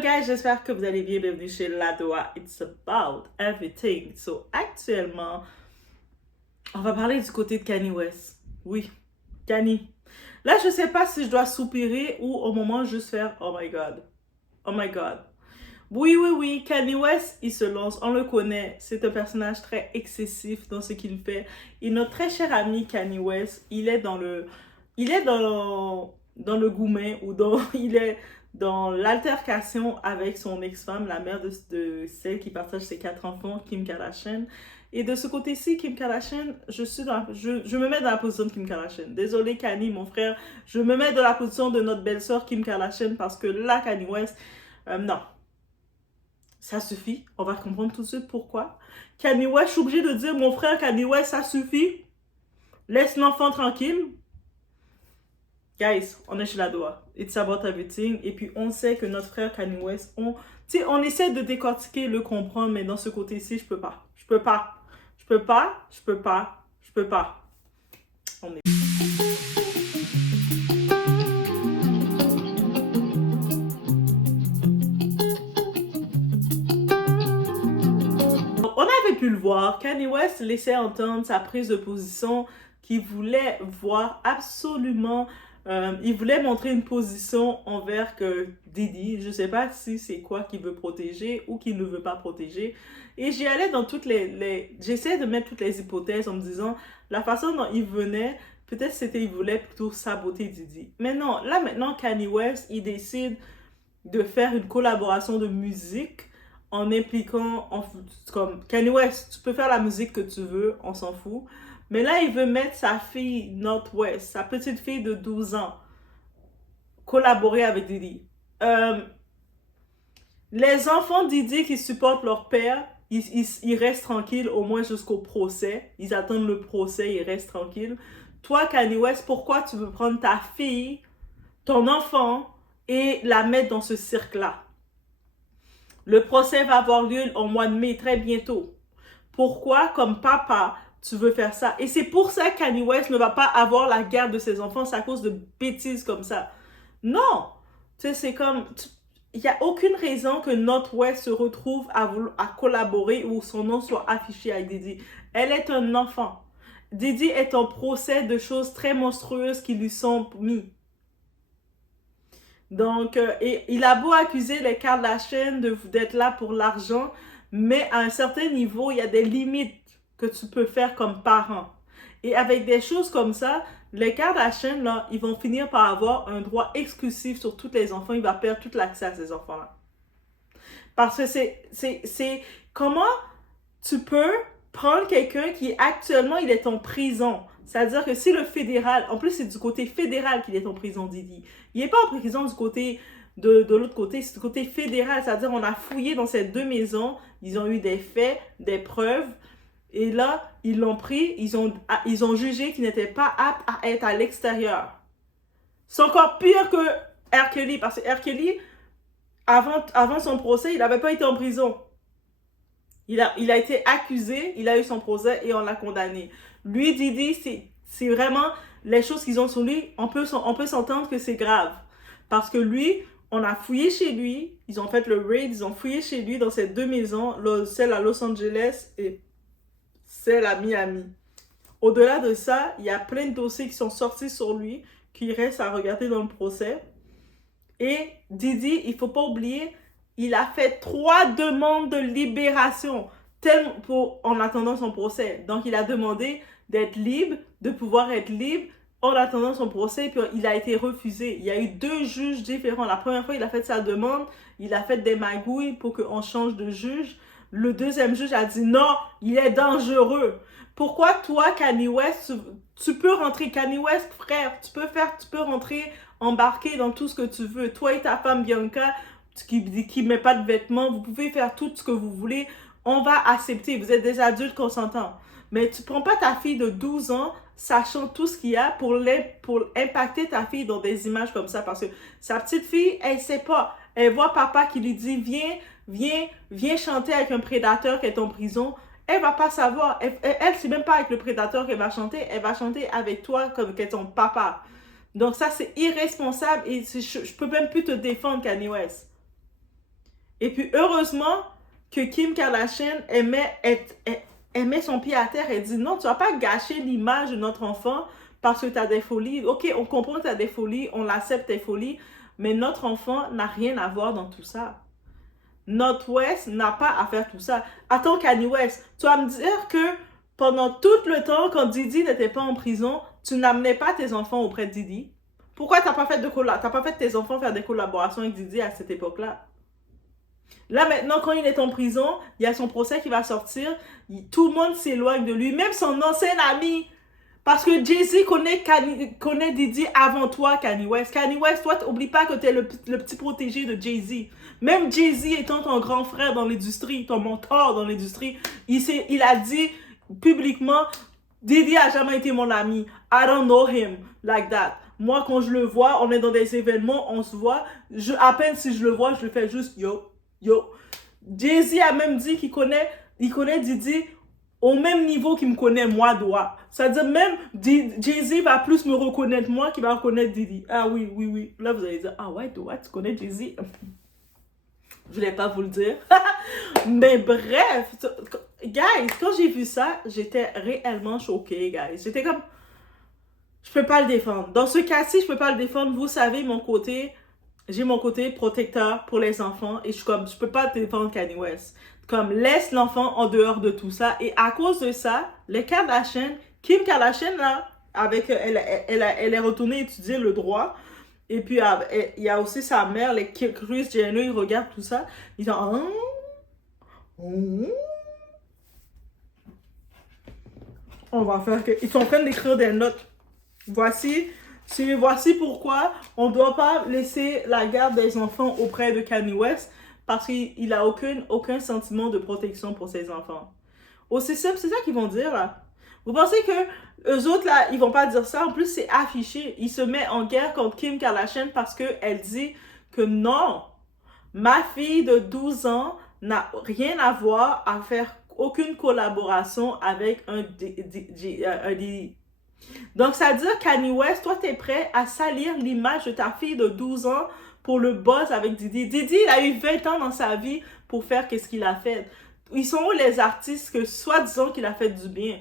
Hello guys, j'espère que vous allez bien. Bienvenue chez Ladoa. It's about everything. So, actuellement, on va parler du côté de Kanye West. Oui, Kanye. Là, je sais pas si je dois soupirer ou au moment juste faire oh my god. Oh my god. Oui, Kanye West, il se lance, on le connaît, c'est un personnage très excessif dans ce qu'il fait. Et notre très cher ami Kanye West, il est dans le goumet ou il est dans l'altercation avec son ex-femme, la mère de celle qui partage ses 4 enfants, Kim Kardashian. Et de ce côté-ci, Kim Kardashian, je me mets dans la position de Kim Kardashian. Désolé Kanye, mon frère, je me mets dans la position de notre belle-sœur Kim Kardashian parce que là, Kanye West, non. Ça suffit. On va comprendre tout de suite pourquoi. Kanye West, je suis obligée de dire, mon frère Kanye West, ça suffit. Laisse l'enfant tranquille. Guys, on est chez Ladoa. It's about everything. Et puis, on sait que notre frère Kanye West, on essaie de décortiquer, le comprendre, mais dans ce côté-ci, je peux pas. Je peux pas. Je peux pas. Je peux pas. Je peux pas. On est... On avait pu le voir, Kanye West laissait entendre sa prise de position qu'il voulait voir absolument, il voulait montrer une position envers que Diddy, je ne sais pas si c'est quoi qu'il veut protéger ou qu'il ne veut pas protéger. Et j'y allais dans j'essayais de mettre toutes les hypothèses en me disant, la façon dont il venait, peut-être il voulait plutôt saboter Diddy. Mais non, là maintenant Kanye West, il décide de faire une collaboration de musique en impliquant, comme Kanye West, tu peux faire la musique que tu veux, on s'en fout. Mais là, il veut mettre sa fille North West, sa petite fille de 12 ans, collaborer avec Diddy. Les enfants Diddy qui supportent leur père, ils restent tranquilles au moins jusqu'au procès. Ils attendent le procès, ils restent tranquilles. Toi, Kanye West, pourquoi tu veux prendre ta fille, ton enfant, et la mettre dans ce cirque-là? Le procès va avoir lieu au mois de mai, très bientôt. Pourquoi, comme papa, tu veux faire ça? Et c'est pour ça que Kanye West ne va pas avoir la garde de ses enfants, c'est à cause de bêtises comme ça. Non! Tu sais, c'est comme... Il n'y a aucune raison que North West se retrouve à collaborer ou son nom soit affiché avec Diddy. Elle est un enfant. Diddy est en procès de choses très monstrueuses qui lui sont mises. Donc, et il a beau accuser les Kardashian d'être là pour l'argent, mais à un certain niveau, il y a des limites que tu peux faire comme parent. Et avec des choses comme ça, les Kardashian, là, ils vont finir par avoir un droit exclusif sur tous les enfants. Il va perdre tout l'accès à ces enfants-là. Parce que c'est comment tu peux prendre quelqu'un qui actuellement, il est en prison. C'est-à-dire que si le fédéral, en plus c'est du côté fédéral qu'il est en prison, Diddy. Il n'est pas en prison du côté de l'autre côté, c'est du côté fédéral. C'est-à-dire on a fouillé dans ces deux maisons, ils ont eu des faits, des preuves. Et là, ils l'ont pris, ils ont jugé qu'il n'était pas apte à être à l'extérieur. C'est encore pire que R. Kelly, parce que R. Kelly, avant son procès, il n'avait pas été en prison. Il a été accusé, il a eu son procès et on l'a condamné. Lui, Diddy, c'est vraiment les choses qu'ils ont sur lui, on peut s'entendre que c'est grave. Parce que lui, on a fouillé chez lui, ils ont fait le raid, ils ont fouillé chez lui dans ces deux maisons, celle à Los Angeles et celle à Miami. Au-delà de ça, il y a plein de dossiers qui sont sortis sur lui, qui restent à regarder dans le procès. Et Diddy, il ne faut pas oublier, il a fait 3 demandes de libération en attendant son procès. Donc, il a demandé d'être libre, de pouvoir être libre en attendant son procès, puis il a été refusé. Il y a eu 2 juges différents. La première fois, il a fait sa demande, il a fait des magouilles pour qu'on change de juge. Le deuxième juge a dit non, il est dangereux. Pourquoi toi, Kanye West, tu peux rentrer, Kanye West, frère, tu peux rentrer, embarquer dans tout ce que tu veux. Toi et ta femme Bianca, qui met pas de vêtements, vous pouvez faire tout ce que vous voulez. On va accepter, vous êtes des adultes consentants. Mais tu prends pas ta fille de 12 ans, sachant tout ce qu'il y a pour impacter ta fille dans des images comme ça. Parce que sa petite fille, elle sait pas. Elle voit papa qui lui dit, viens chanter avec un prédateur qui est en prison. Elle va pas savoir. Elle sait même pas avec le prédateur qu'elle va chanter. Elle va chanter avec toi comme qu'elle est ton papa. Donc ça, c'est irresponsable et je peux même plus te défendre, Kanye West. Et puis, heureusement que Kim Kardashian elle met son pied à terre et dit non, tu vas pas gâcher l'image de notre enfant parce que tu as des folies. Ok, on comprend que tu as des folies, on l'accepte tes folies, mais notre enfant n'a rien à voir dans tout ça. North West n'a pas à faire tout ça. Attends, Kanye West, tu vas me dire que pendant tout le temps, quand Didi n'était pas en prison, tu n'amenais pas tes enfants auprès de Didi? Pourquoi t'as pas fait tes enfants faire des collaborations avec Didi à cette époque-là? Là, maintenant, quand il est en prison, il y a son procès qui va sortir. Tout le monde s'éloigne de lui, même son ancien ami. Parce que Jay-Z connaît Didi avant toi, Kanye West. Kanye West, toi, n'oublie pas que tu es le petit protégé de Jay-Z. Même Jay-Z étant ton grand frère dans l'industrie, ton mentor dans l'industrie, il a dit publiquement, Didi a jamais été mon ami. I don't know him like that. Moi, quand je le vois, on est dans des événements, on se voit. À peine si je le vois, je le fais juste yo. Jay-Z a même dit qu'il connaît Didi au même niveau qu'il me connaît moi, doigt. C'est-à-dire même Jay-Z va plus me reconnaître moi qu'il va reconnaître Didi. Ah oui. Là, vous allez dire, ah ouais, doigt, tu connais Jay-Z? Je voulais pas vous le dire. Mais bref, guys, quand j'ai vu ça, j'étais réellement choquée, guys. J'étais comme, je peux pas le défendre. Dans ce cas-ci, je peux pas le défendre. Vous savez, j'ai mon côté protecteur pour les enfants et je peux pas défendre Kanye West. Comme, laisse l'enfant en dehors de tout ça. Et à cause de ça, les Kardashian, Kim Kardashian, là, elle est retournée étudier le droit. Et puis, il y a aussi sa mère, les Kris Jenner, ils regardent tout ça. Ils sont, on va faire que... Ils sont en train d'écrire des notes. Voici pourquoi on ne doit pas laisser la garde des enfants auprès de Kanye West parce qu'il n'a aucun sentiment de protection pour ses enfants. Aussi simple, c'est ça qu'ils vont dire là. Vous pensez que eux autres là, ils vont pas dire ça? En plus, c'est affiché. Il se met en guerre contre Kim Kardashian parce qu'elle dit que non, ma fille de 12 ans n'a rien à voir à faire aucune collaboration avec un Didi. Donc, ça veut dire, Kanye West, toi, t'es prêt à salir l'image de ta fille de 12 ans pour le buzz avec Didi. Didi, il a eu 20 ans dans sa vie pour faire qu'est-ce qu'il a fait. Ils sont où les artistes que, soi-disant, qu'il a fait du bien?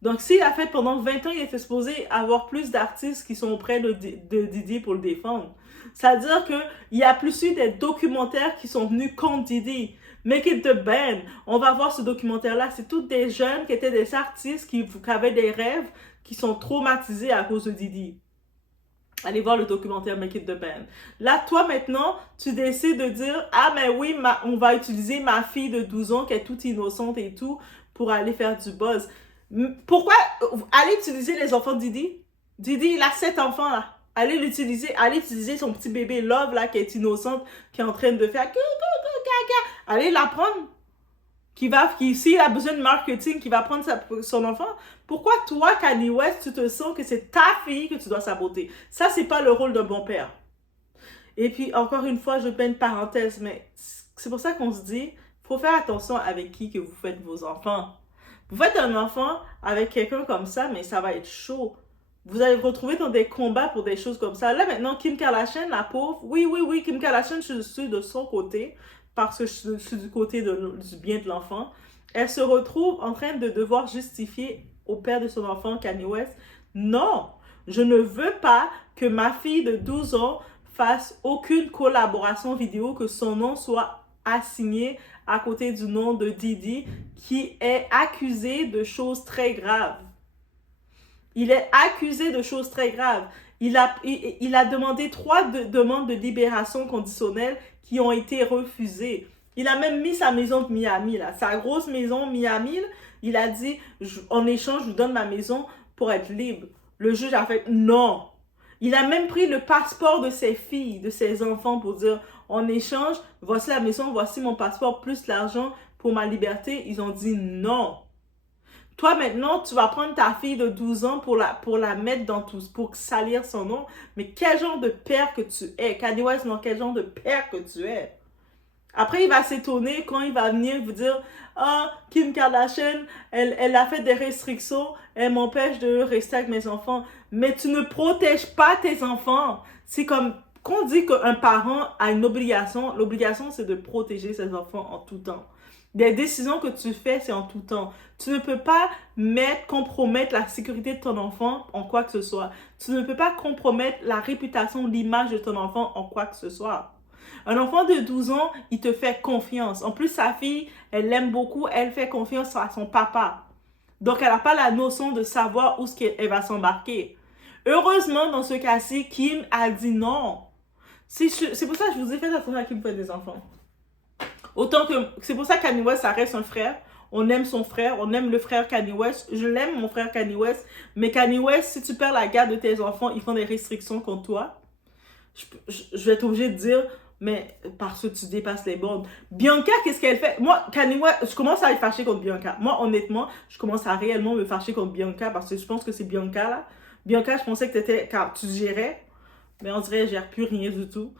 Donc, s'il a fait pendant 20 ans, il était supposé avoir plus d'artistes qui sont auprès de Didi pour le défendre. Ça veut dire qu'il y a plus eu des documentaires qui sont venus contre Didi. Make It The Band. On va voir ce documentaire-là. C'est tous des jeunes qui étaient des artistes qui avaient des rêves qui sont traumatisés à cause de Didi. Allez voir le documentaire Make It The Band. Là, toi, maintenant, tu décides de dire, ah, mais oui, on va utiliser ma fille de 12 ans qui est toute innocente et tout pour aller faire du buzz. Pourquoi aller utiliser les enfants de Didi? Didi, il a 7 enfants, là. Allez utiliser son petit bébé Love, là, qui est innocente, qui est en train de faire... Allez la prendre. S'il a besoin de marketing, qui va prendre son enfant. Pourquoi toi, Kanye West, tu te sens que c'est ta fille que tu dois saboter? Ça, c'est pas le rôle d'un bon père. Et puis, encore une fois, je fais une parenthèse, mais c'est pour ça qu'on se dit, faut faire attention avec qui que vous faites vos enfants. Vous faites un enfant avec quelqu'un comme ça, mais ça va être chaud. Vous allez vous retrouver dans des combats pour des choses comme ça. Là, maintenant, Kim Kardashian, la pauvre, oui, Kim Kardashian, je suis de son côté, parce que je suis du côté du bien de l'enfant. Elle se retrouve en train de devoir justifier au père de son enfant, Kanye West, non, je ne veux pas que ma fille de 12 ans fasse aucune collaboration vidéo, que son nom soit assigné à côté du nom de Didi, qui est accusé de choses très graves. Il est accusé de choses très graves. Il a demandé 3 demandes de libération conditionnelle qui ont été refusées. Il a même mis sa maison de Miami, là, sa grosse maison Miami. Il a dit, en échange, je vous donne ma maison pour être libre. Le juge a fait non. Il a même pris le passeport de ses filles, de ses enfants pour dire, en échange, voici la maison, voici mon passeport, plus l'argent pour ma liberté. Ils ont dit non. Toi, maintenant, tu vas prendre ta fille de 12 ans pour la mettre dans tout, pour salir son nom. Mais quel genre de père que tu es? Kanye West, non, quel genre de père que tu es? Après, il va s'étonner quand il va venir vous dire « Ah, Kim Kardashian, elle a fait des restrictions, elle m'empêche de rester avec mes enfants. » Mais tu ne protèges pas tes enfants. C'est comme Quand on dit qu'un parent a une obligation, l'obligation, c'est de protéger ses enfants en tout temps. Des décisions que tu fais, c'est en tout temps. Tu ne peux pas compromettre la sécurité de ton enfant en quoi que ce soit. Tu ne peux pas compromettre la réputation, l'image de ton enfant en quoi que ce soit. Un enfant de 12 ans, il te fait confiance. En plus, sa fille, elle l'aime beaucoup, elle fait confiance à son papa. Donc, elle n'a pas la notion de savoir où elle va s'embarquer. Heureusement, dans ce cas-ci, Kim a dit non. C'est pour ça que je vous ai fait attention à Kim fait des enfants. Autant que... C'est pour ça que Kanye West, ça reste un frère. On aime son frère, on aime le frère Kanye West. Je l'aime, mon frère Kanye West. Mais Kanye West, si tu perds la garde de tes enfants, ils font des restrictions contre toi. Je vais être obligée de dire, mais parce que tu dépasses les bornes. Bianca, qu'est-ce qu'elle fait? Moi, Kanye West, je commence à être fâchée contre Bianca. Moi, honnêtement, je commence à réellement me fâcher contre Bianca parce que je pense que c'est Bianca, là. Bianca, je pensais que t'étais... Car tu gérais, mais on dirait que je gère plus rien du tout.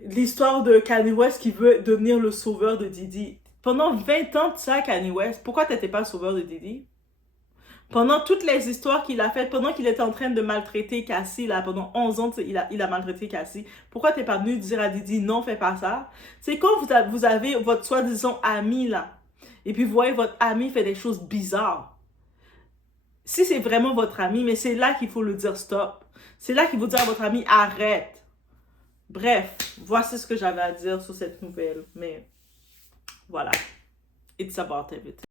L'histoire de Kanye West qui veut devenir le sauveur de Diddy. Pendant 20 ans de ça, Kanye West, pourquoi t'étais pas le sauveur de Diddy? Pendant toutes les histoires qu'il a faites, pendant qu'il était en train de maltraiter Cassie, là, pendant 11 ans, il a maltraité Cassie, pourquoi t'es pas venu dire à Diddy, non, fais pas ça? C'est quand vous avez votre soi-disant ami, là, et puis vous voyez votre ami fait des choses bizarres. Si c'est vraiment votre ami, mais c'est là qu'il faut le dire stop. C'est là qu'il faut dire à votre ami, arrête. Bref, voici ce que j'avais à dire sur cette nouvelle. Mais voilà, it's about everything.